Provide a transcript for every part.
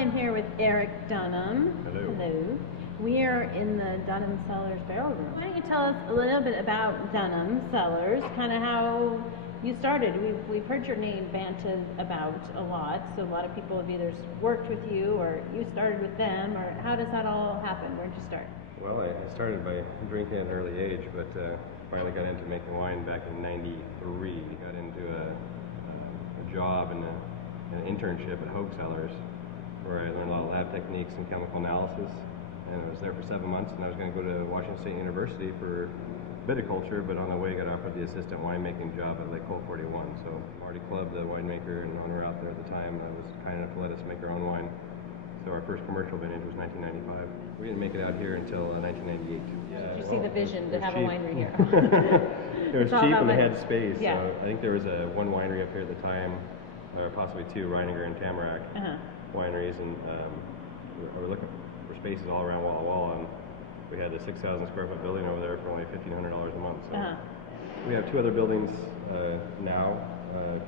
am here with Eric Dunham. Hello. Hello. We are in the Dunham Cellars barrel room. Why don't you tell us a little bit about Dunham Cellars, kind of how you started? We've heard your name banted about a lot, so a lot of people have either worked with you or you started with them, or how does that all happen? Where'd you start? Well, I started by drinking at an early age, but finally got into making wine back in '93. Got into a job and an internship at Hogue Cellars, where I learned a lot of lab techniques and chemical analysis. And I was there for 7 months, and I was going to go to Washington State University for viticulture, but on the way got offered the assistant winemaking job at Lake Cole 41. So Marty Clubb, the winemaker and owner out there at the time, was kind enough to let us make our own wine. So our first commercial vintage was 1995. We didn't make it out here until 1998. Did you see the vision to have a winery here? It was cheap and they had space. Yeah. So I think there was one winery up here at the time, or possibly two, Reininger and Tamarack wineries, and we were looking for spaces all around Walla Walla, and we had a 6,000 square foot building over there for only $1,500 a month. So we have two other buildings now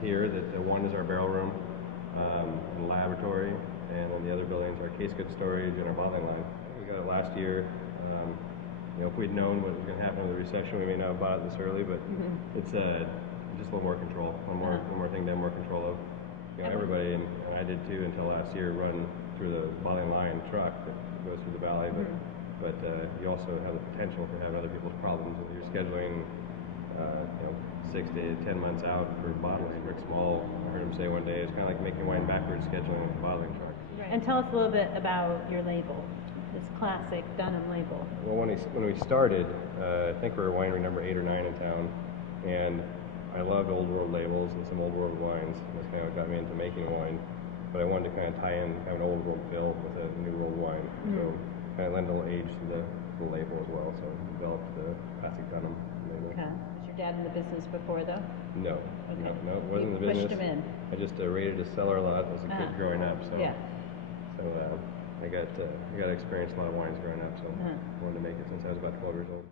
here. That one is our barrel room and laboratory, and then the other buildings are case goods storage and our bottling line. We got it last year. If we'd known what was going to happen with the recession, we may not have bought it this early, but it's just a little more control, one more thing to have more control of. Everybody, and I did too until last year, run through the bottling line truck that goes through the valley, but you also have the potential for having other people's problems. If you're scheduling 6 to 10 months out for bottling. Rick Small, I heard him say one day, it's kind of like making wine backwards, scheduling a bottling truck. Right. And tell us a little bit about your label, this classic Dunham label. Well, when we started, I think we were winery number 8 or 9 in town, and I loved old world labels and some old world wines. That's kind of what got me into making wine. But I wanted to kind of tie in kind of an old world feel with a new world wine. So kind of lend a little age to the label as well. So developed the classic Dunham label. Okay. Was your dad in the business before though? No. Okay. No, it wasn't in the business. Pushed him in. I just raided a cellar a lot as a kid growing up. So I got to experience a lot of wines growing up. So I wanted to make it since I was about 12 years old.